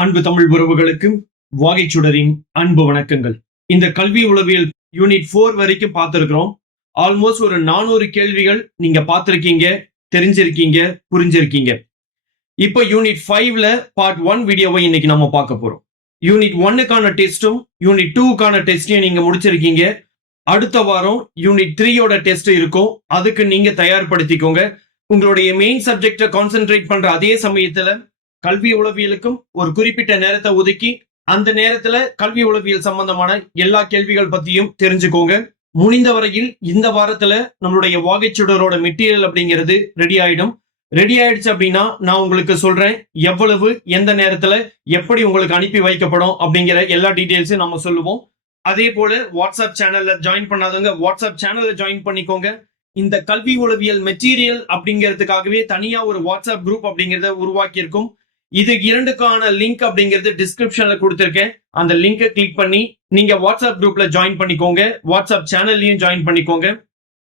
அன்பு தமிழ் உறவுகளுக்கு வாகைச்சுடரின் அன்பு வணக்கங்கள். இந்த கல்வி உளவியல் யூனிட் 4 வரைக்கும் பார்த்திருக்கிறோம். ஆல்மோஸ்ட் ஒரு 400 கேள்விகள் நீங்க பார்த்திருக்கீங்க, தெரிஞ்சிருக்கீங்க, புரிஞ்சிருக்கீங்க. இப்போ யூனிட் 5ல பார்ட் 1 வீடியோவை இன்னைக்கு நம்ம பார்க்க போறோம். யூனிட் 1க்கான டெஸ்டும் யூனிட் 2க்கான டெஸ்டையும் நீங்க முடிச்சிருக்கீங்க. அடுத்த வாரம் யூனிட் 3யோட டெஸ்ட் இருக்கும். அதுக்கு நீங்க தயார்படுத்திக்கோங்க. உங்களுடைய மெயின் சப்ஜெக்டை கான்சென்ட்ரேட் பண்ற அதே சமயத்துல கல்வி உளவியலுக்கும் ஒரு குறிப்பிட்ட நேரத்தை ஒதுக்கி அந்த நேரத்துல கல்வி உளவியல் சம்பந்தமான எல்லா கேள்விகள் பத்தியும் தெரிஞ்சுக்கோங்க. முடிந்த வரையில் இந்த வாரத்துல நம்மளுடைய வாகைச்சுடரோட மெட்டீரியல் அப்படிங்கிறது ரெடி ஆயிடும். ரெடி ஆயிடுச்சு அப்படின்னா நான் உங்களுக்கு சொல்றேன் எவ்வளவு, எந்த நேரத்துல, எப்படி உங்களுக்கு அனுப்பி வைக்கப்படும் அப்படிங்கிற எல்லா டீடைல்ஸும் நம்ம சொல்லுவோம். அதே போல வாட்ஸ்அப் சேனல்ல ஜாயின் பண்ணாதவங்க வாட்ஸ்அப் சேனல்ல ஜாயின் பண்ணிக்கோங்க. இந்த கல்வி உளவியல் மெட்டீரியல் அப்படிங்கிறதுக்காகவே தனியா ஒரு வாட்ஸ்அப் குரூப் அப்படிங்கிறத உருவாக்கி இருக்கும். இது இரண்டுக்கான லிங்க் அப்படிங்கிறது டிஸ்கிரிப்ஷன்ல கொடுத்திருக்கேன். அந்த லிங்கை கிளிக் பண்ணி நீங்க வாட்ஸ்அப் குரூப்ல ஜாயின் பண்ணிக்கோங்க. வாட்ஸ்அப் சேனல்லையும் ஜாயின் பண்ணிக்கோங்க.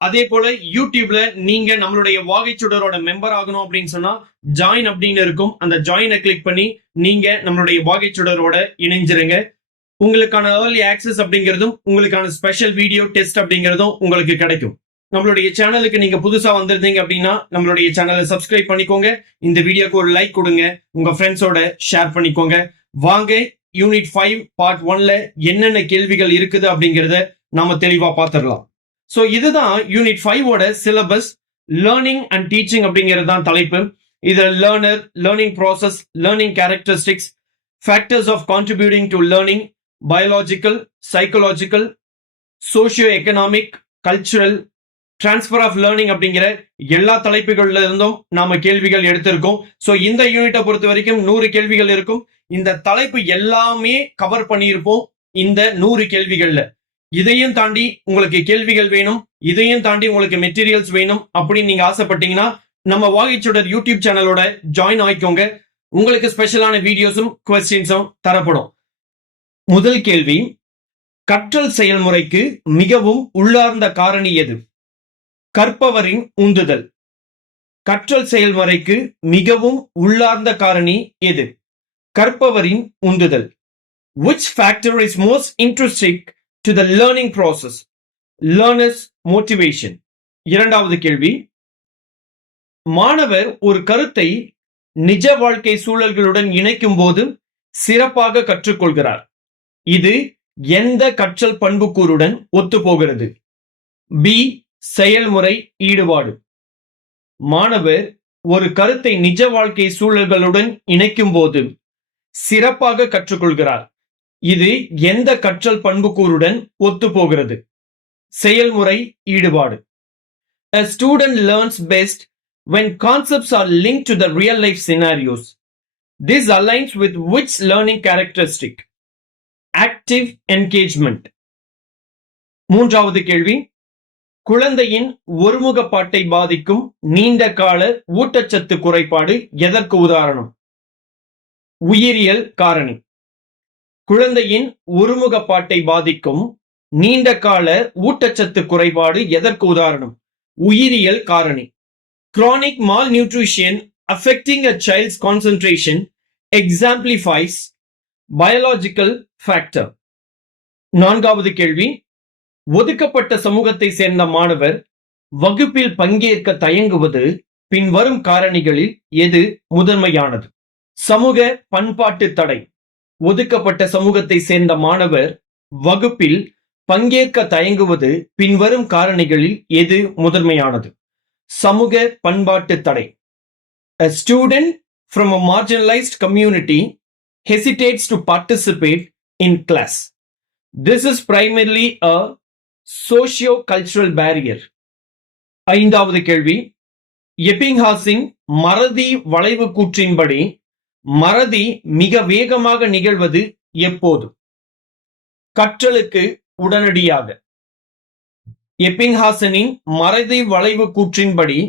அதே போல யூடியூப்ல நீங்க நம்மளுடைய வாகைச்சுடரோட மெம்பர் ஆகணும் அப்படின்னு சொன்னா ஜாயின் அப்படின்னு இருக்கும். அந்த ஜாயினை கிளிக் பண்ணி நீங்க நம்மளுடைய வாகைச்சுடரோட இணைஞ்சிருங்க. உங்களுக்கான ஏர்லி ஆக்சஸ் அப்படிங்கிறதும் உங்களுக்கான ஸ்பெஷல் வீடியோ டெஸ்ட் அப்படிங்கிறதும் உங்களுக்கு கிடைக்கும். நம்மளுடைய சேனலுக்கு நீங்க புதுசா வந்திருந்தீங்க அப்படின்னா நம்மளுடைய சேனலை சப்ஸ்கிரைப் பண்ணிக்கோங்க. இந்த வீடியோக்கு ஒரு லைக் கொடுங்க. உங்க ஃப்ரெண்ட்ஸோட ஷேர் பண்ணிக்கோங்க. வாங்க யூனிட் 5 பார்ட் 1ல என்னென்ன கேள்விகள் இருக்குது அப்படிங்கறத நாம தெளிவா பார்த்துடலாம். சோ இதுதான் யூனிட் 5ஓட சிலபஸ். லேர்னிங் அண்ட் டீச்சிங் அப்படிங்கிறது தான் தலைப்பு. இது learner, learning process, learning characteristics, factors of contributing to learning, biological, psychological, socio economic, cultural, transfer of learning அப்படிங்கிற எல்லா தலைப்புகள்ல இருந்தும் நாம கேள்விகள் எடுத்திருக்கோம். சோ இந்த யூனிட்டை பொறுத்த வரைக்கும் 100 கேள்விகள் இருக்கும். இந்த தலைப்பு எல்லாமே கவர் பண்ணியிருப்போம் இந்த 100 கேள்விகள்ல. இதையும் தாண்டி உங்களுக்கு கேள்விகள் வேணும், இதையும் தாண்டி உங்களுக்கு மெட்டீரியல்ஸ் வேணும் அப்படின்னு நீங்க ஆசைப்பட்டீங்கன்னா நம்ம வாகைச்சுடர் யூடியூப் சேனலோட ஜாயின் ஆகிக்கோங்க. உங்களுக்கு ஸ்பெஷலான வீடியோஸும் குவெஸ்டின்ஸும் தரப்படும். முதல் கேள்வி, கற்றல் செயல்முறைக்கு மிகவும் உள்ளார்ந்த காரணி எது? கற்பவரின் உந்துதல். கற்றல் செயல்முறைக்கு மிகவும் உள்ளார்ந்த காரணி எது? கற்பவரின் உந்துதல். Which factor is most intrinsic to the learning process? Learner's motivation. இரண்டாவது கேள்வி, மாணவர் ஒரு கருத்தை நிஜ வாழ்க்கை சூழல்களுடன் இணைக்கும் போது சிறப்பாக கற்றுக்கொள்கிறார். இது எந்த கற்றல் பண்புக்கூறுடன் ஒத்துப்போகிறது? பி, செயல்முறை ஈடுபாடு. மாணவர் ஒரு கருத்தை நிஜ வாழ்க்கை சூழல்களுடன் இணைக்கும் போது சிறப்பாக கற்றுக்கொள்கிறார். இது எந்த கற்றல் பண்புக்கூறுடன் ஒத்துப்போகிறது? செயல்முறை ஈடுபாடு. A student learns best when concepts are linked to the real life scenarios. This aligns with which learning characteristic? Active engagement. மூன்றாவது கேள்வி, குழந்தையின் ஒருமுகப்பாட்டை பாதிக்கும் நீண்ட கால ஊட்டச்சத்து குறைபாடு எதற்கு உதாரணம்? உயிரியல் காரணி. குழந்தையின் ஒருமுகப்பாட்டை பாதிக்கும் நீண்ட கால ஊட்டச்சத்து குறைபாடு எதற்கு உதாரணம்? உயிரியல் காரணி. Chronic malnutrition affecting a child's concentration exemplifies biological factor. நான்காவது கேள்வி, ஒதுக்கப்பட்ட சமூகத்தை சேர்ந்த மாணவர் வகுப்பில் பங்கேற்க தயங்குவது பின்வரும் காரணிகளில் எது முதன்மையானது? சமூக பண்பாட்டு தடை. ஒதுக்கப்பட்ட சமூகத்தை சேர்ந்த மாணவர் வகுப்பில் பங்கேற்க தயங்குவது பின்வரும் காரணிகளில் எது முதன்மையானது? சமூக பண்பாட்டு தடை. A student from a marginalized community hesitates to participate in class. This is primarily a socio-cultural barrier. ஐந்தாவது கேள்வி, எப்பிங்ஹாஸின் மறதி வளைவு கூற்றின்படி மறதி மிக வேகமாக நிகழ்வது எப்போது? கற்றலுக்கு உடனடியாக. எப்பிங்ஹாசனின் மறதி வளைவு கூற்றின்படி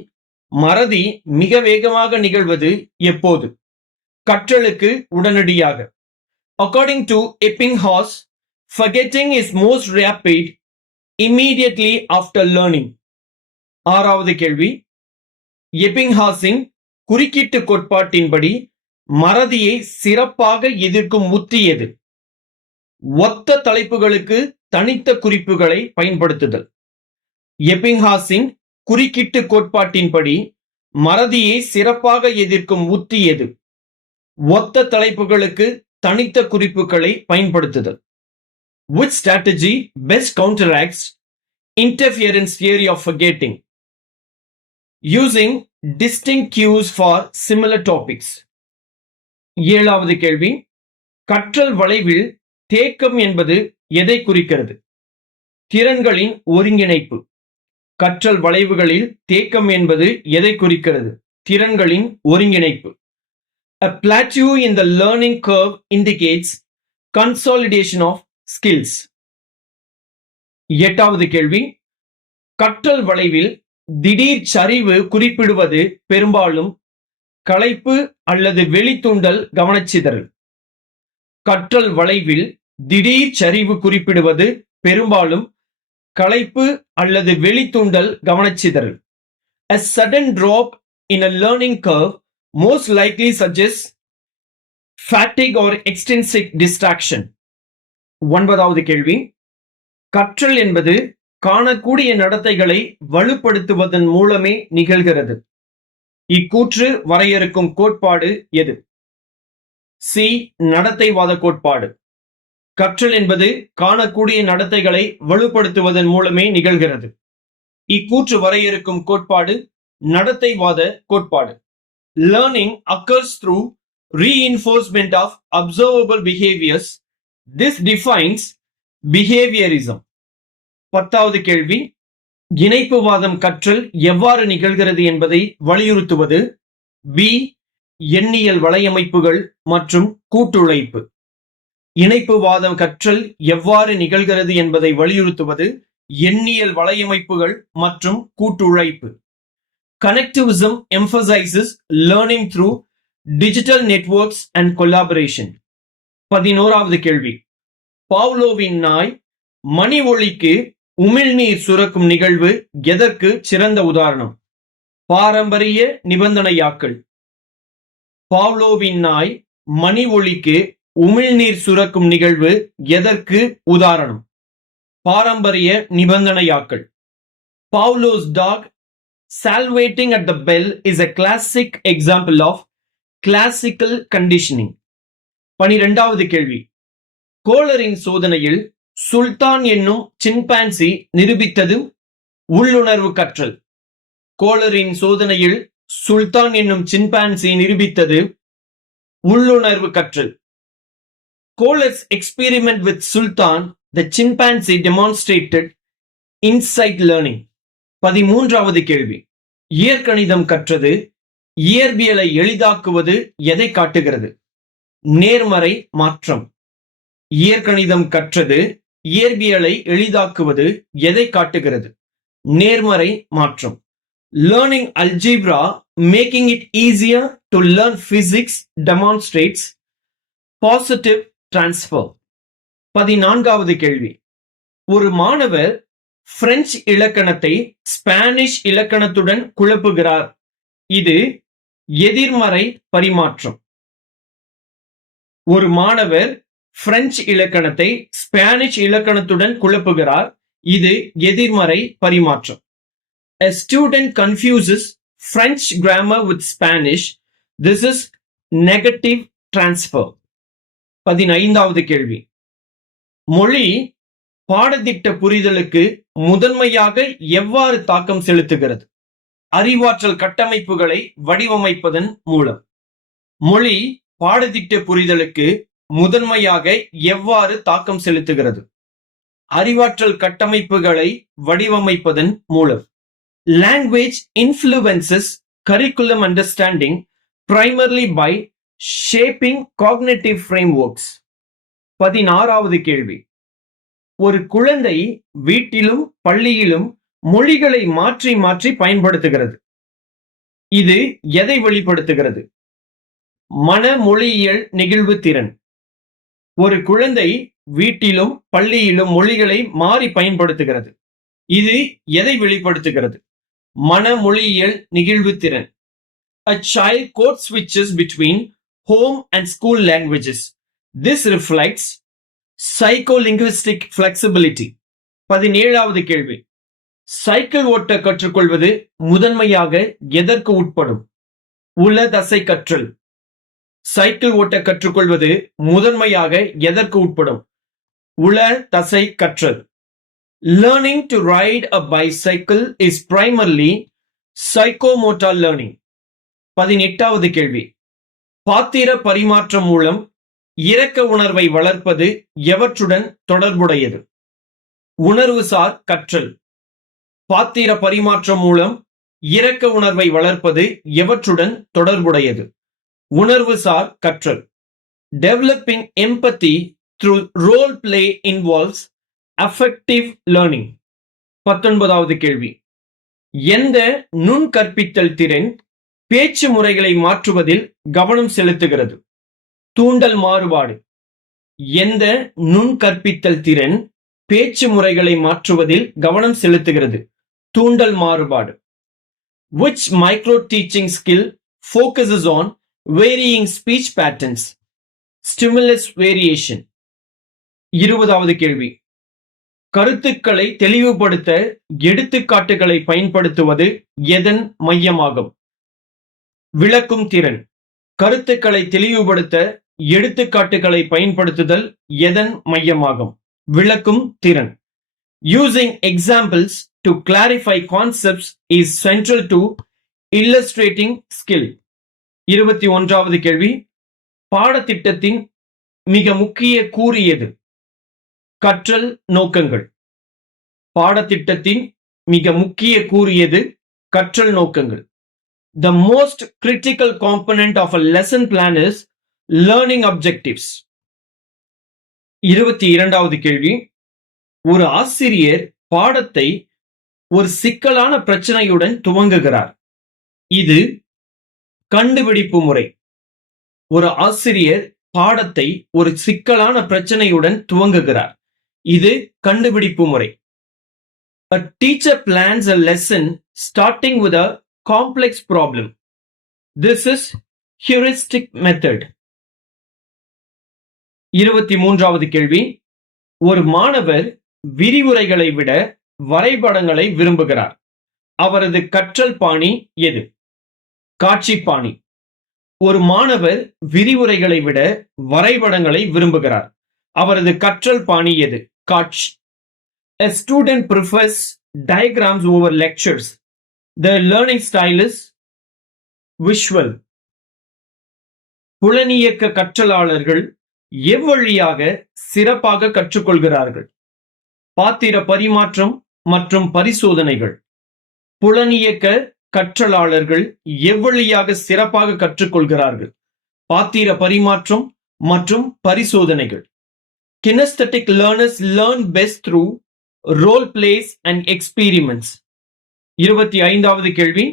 மறதி மிக வேகமாக நிகழ்வது எப்போது? கற்றலுக்கு உடனடியாக. According to Eppinghas, forgetting is most rapid immediately after learning. ஆறாவது கேள்வி, எப்பிங்ஹாஸின் குறுக்கீட்டு கோட்பாட்டின்படி மறதியை சிறப்பாக எதிர்க்கும் உத்தி எது? ஒத்த தலைப்புகளுக்கு தனித்த குறிப்புகளை பயன்படுத்துதல். எபிங்ஹாஸின் குறுக்கீட்டு கோட்பாட்டின்படி மறதியை சிறப்பாக எதிர்க்கும் உத்தி எது? ஒத்த தலைப்புகளுக்கு தனித்த குறிப்புகளை பயன்படுத்துதல். Which strategy best counteracts interference theory of forgetting? Using distinct cues for similar topics. 7வது கேள்வி, கற்றல் வளைவில் தேக்கம் என்பது எதை குறிக்கிறது? திறன்களின் ஒருங்கிணைப்பு. கற்றல் வளைவுகளில் தேக்கம் என்பது எதை குறிக்கிறது? திறன்களின் ஒருங்கிணைப்பு. A plateau in the learning curve indicates consolidation of skills. 8வது கேள்வி, கற்றல் வளைவில் திடீர் சரிவு குறிப்பிடுவது பெரும்பாலும் களைப்பு அல்லது வெளித்தூண்டல் கவனச்சிதறல். கற்றல் வளைவில் திடீர் சரிவு குறிப்பிடுவது பெரும்பாலும் களைப்பு அல்லது வெளித்தூண்டல் கவனச்சிதறல். A sudden drop in a learning curve most likely suggests fatigue or extrinsic distraction. 9வது கேள்வி, கற்றல் என்பது காணக்கூடிய நடத்தைகளை வலுப்படுத்துவதன் மூலமே நிகழ்கிறது. இக்கூற்று வரையறுக்கும் கோட்பாடு எது? சி. நடத்தைவாத கோட்பாடு. கற்றல் என்பது காணக்கூடிய நடத்தைகளை வலுப்படுத்துவதன் மூலமே நிகழ்கிறது. இக்கூற்று வரையறுக்கும் கோட்பாடு நடத்தைவாத கோட்பாடு. Learning occurs through reinforcement of observable behaviors. This defines behaviorism. 10வது கேள்வி, இணைப்புவாதம் கற்றல் எவ்வாறு நிகழ்கிறது என்பதை வலியுறுத்துவது. பி. எண்ணியல் வலையமைப்புகள் மற்றும் கூட்டுழைப்பு. இணைப்புவாதம் கற்றல் எவ்வாறு நிகழ்கிறது என்பதை வலியுறுத்துவது எண்ணியல் வலையமைப்புகள் மற்றும் கூட்டுழைப்பு. Connectivism emphasizes learning through digital networks and collaboration. 11வது கேள்வி, பாவ்லோவின் நாய் மணி ஒலிக்கு உமிழ்நீர் சுரக்கும் நிகழ்வு எதற்கு சிறந்த உதாரணம்? பாரம்பரிய நிபந்தனையாக்கல். பாவ்லோவின் நாய் மணி ஒலிக்கு உமிழ்நீர் சுரக்கும் நிகழ்வு எதற்கு உதாரணம்? பாரம்பரிய நிபந்தனையாக்கல். Pavlov's dog salivating at the bell is a classic example of classical conditioning. 12வது கேள்வி, கோலரின் சோதனையில் சுல்தான் என்னும் சிம்பான்சி நிரூபித்தது உள்ளுணர்வு கற்றல். கோலரின் சோதனையில் சுல்தான் என்னும் சிம்பான்சி நிரூபித்தது உள்ளுணர்வு கற்றல். Kohler's experiment with Sultan, the chimpanzee, demonstrated insight learning. 13வது கேள்வி, இயற்கணிதம் கற்றது இயற்பியலை எளிதாக்குவது எதை காட்டுகிறது? நேர்மறை மாற்றம். இயற்கணிதம் கற்றது இயற்பியலை எளிதாக்குவது எதை காட்டுகிறது? நேர்மறை மாற்றம். Learning algebra, making it easier to learn physics, demonstrates positive transfer. 14வது கேள்வி, ஒரு மாணவர் பிரெஞ்சு இலக்கணத்தை ஸ்பானிஷ் இலக்கணத்துடன் குழப்புகிறார். இது எதிர்மறை பரிமாற்றம். ஒரு மாணவர் பிரெஞ்சு இலக்கணத்தை ஸ்பானிஷ் இலக்கணத்துடன் குழப்புகிறார். இது எதிர்மறை பரிமாற்றம். A student confuses French grammar with Spanish. This is negative transfer. 15வது கேள்வி, மொழி பாடத்திட்ட புரிதலுக்கு முதன்மையாக எவ்வாறு தாக்கம் செலுத்துகிறது? அறிவாற்றல் கட்டமைப்புகளை வடிவமைப்பதன் மூலம். மொழி பாடத்திட்ட புரிதலுக்கு முதன்மையாக எவ்வாறு தாக்கம் செலுத்துகிறது? அறிவாற்றல் கட்டமைப்புகளை வடிவமைப்பதன் மூலம். Language influences curriculum understanding primarily by shaping cognitive frameworks. 16வது கேள்வி, ஒரு குழந்தை வீட்டிலும் பள்ளியிலும் மொழிகளை மாற்றி மாற்றி பயன்படுத்துகிறது. இது எதை வெளிப்படுத்துகிறது? மனமொழியியல் நெகிழ்வு திறன். ஒரு குழந்தை வீட்டிலும் பள்ளியிலும் மொழிகளை மாறி பயன்படுத்துகிறது. இது எதை வெளிப்படுத்துகிறது? மனமொழியியல் நெகிழ்வு திறன். A child code switches between home and school languages. This reflects psycholinguistic flexibility. 17வது கேள்வி. சைக்கிள் ஓட்ட கற்றுக்கொள்வது முதன்மையாக எதற்கு உட்படும்? உள தசை கற்றல். சைக்கிள் ஓட்ட கற்றுக்கொள்வது முதன்மையாக எதற்கு உட்படும்? உள தசை கற்றல். Learning to ride a bicycle is primarily psychomotor learning. 18வது கேள்வி. பாத்திர பரிமாற்றம் மூலம் இரக்க உணர்வை வளர்ப்பது எவற்றுடன் தொடர்புடையது? உணர்வுசார் கற்றல். பாத்திர பரிமாற்றம் மூலம் இரக்க உணர்வை வளர்ப்பது எவற்றுடன் தொடர்புடையது? உணர்வுசார் கற்றல். Developing empathy through role play involves affective learning. 19வது கேள்வி. எந்த நுண்கற்பித்தல் திறன் பேச்சு முறைகளை மாற்றுவதில் கவனம் செலுத்துகிறது? தூண்டல் மாறுபாடு. எந்த நுண்கற்பித்தல் திறன் பேச்சு முறைகளை மாற்றுவதில் கவனம் செலுத்துகிறது? தூண்டல் மாறுபாடு. Which micro teaching skill focuses on varying speech patterns? Stimulus variation. 20வது கேள்வி. கருத்துக்களை தெளிவுபடுத்த எடுத்துக்காட்டுகளை பயன்படுத்துவது எதன் மையமாகும்? விளக்கும் திறன். கருத்துக்களை தெளிவுபடுத்த எடுத்துக்காட்டுகளை பயன்படுத்துதல் எதன் மையமாகும்? விளக்கும் திறன். Using examples to clarify concepts is central to illustrating skill. 21வது கேள்வி. பாடத்திட்டத்தின் மிக முக்கிய கூறு எது? கற்றல் நோக்கங்கள். பாடத்திட்டத்தின் மிக முக்கிய கூறு எது? கற்றல் நோக்கங்கள். The most critical component of a lesson plan is learning objectives. 22வது கேள்வி. ஒரு ஆசிரியர் பாடத்தை ஒரு சிக்கலான பிரச்சனையுடன் துவங்குகிறார். இது கண்டுபிடிப்பு முறை. ஒரு ஆசிரியர் பாடத்தை ஒரு சிக்கலான பிரச்சனையுடன் துவங்குகிறார். இது கண்டுபிடிப்பு முறை. A teacher plans a lesson starting with a complex problem. This is heuristic method. 23வது கேள்வி. ஒரு மாணவர் விரிவுரைகளை விட வரைபடங்களை விரும்புகிறார். அவரது கற்றல் பாணி எது? காட்சி பாணி. ஒரு மாணவர் விரிவுரைகளை விட வரைபடங்களை விரும்புகிறார். அவரது கற்றல் பாணி எது? காட்சி. A student prefers diagrams over lectures. The learning style is visual. புலனியக்க கற்றலாளர்கள் எவ்வழியாக சிறப்பாக கற்றுக்கொள்கிறார்கள்? பாத்திர பரிமாற்றம் மற்றும் பரிசோதனைகள். புலனியக்க கற்றலாளர்கள் எவ்வழியாக சிறப்பாக கற்றுக்கொள்கிறார்கள்? பாத்திர பரிமாற்றம் மற்றும் பரிசோதனைகள். Kinesthetic learners learn best through role plays and experiments. 25வது கேள்வி.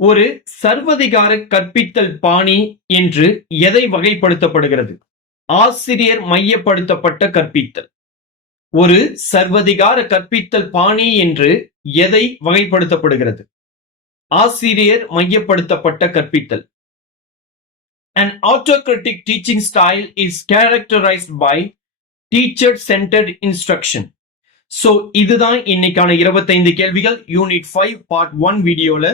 ஒரு சர்வதிகார கற்பித்தல் பாணி என்று எதை வகைப்படுத்தப்படுகிறது? ஆசிரியர் மையப்படுத்தப்பட்ட கற்பித்தல். ஒரு சர்வதிகார கற்பித்தல் பாணி என்று எதை வகைப்படுத்தப்படுகிறது? ஆசிரியர் மையப்படுத்தப்பட்ட கற்பித்தல். An autocratic teaching style is characterized by teacher-centered instruction. So, இதுதான் இன்னைக்கான 25 கேள்விகள் யூனிட் 5 பார்ட் 1 வீடியோல.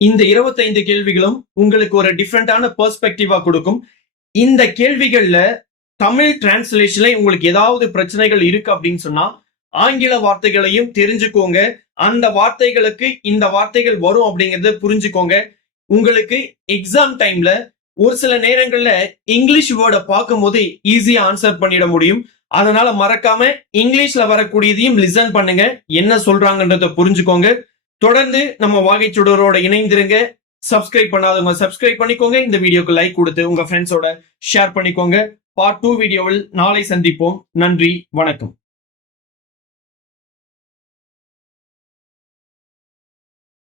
இந்த 25 கேள்விகளும் உங்களுக்கு ஒரு டிஃபரெண்டான பெர்ஸ்பெக்டிவா கொடுக்கும். இந்த கேள்விகள்ல தமிழ் டிரான்ஸ்லேஷன்ல உங்களுக்கு ஏதாவது பிரச்சனைகள் இருக்கு அப்படின்னு சொன்னா ஆங்கில வார்த்தைகளையும் தெரிஞ்சுக்கோங்க. அந்த வார்த்தைகளுக்கு இந்த வார்த்தைகள் வரும் அப்படிங்கறத புரிஞ்சுக்கோங்க. உங்களுக்கு எக்ஸாம் டைம்ல ஒரு சில நேரங்கள்ல இங்கிலீஷ் வேர்டை பார்க்கும் போது ஈஸியா ஆன்சர் பண்ணிட முடியும். அதனால மறக்காம இங்கிலீஷ்ல வரக்கூடியதையும் லிசன் பண்ணுங்க, என்ன சொல்றாங்கன்றத புரிஞ்சுக்கோங்க. தொடர்ந்து நம்ம வாகைச்சுடரோட இணைந்திருங்க. சப்ஸ்கிரைப் பண்ணாதவங்க சப்ஸ்கிரைப் பண்ணிக்கோங்க. இந்த வீடியோக்கு லைக் கொடுத்து உங்க ஃப்ரெண்ட்ஸோட ஷேர் பண்ணிக்கோங்க. பார்ட் 2 வீடியோவில் நாளை சந்திப்போம். நன்றி, வணக்கம்.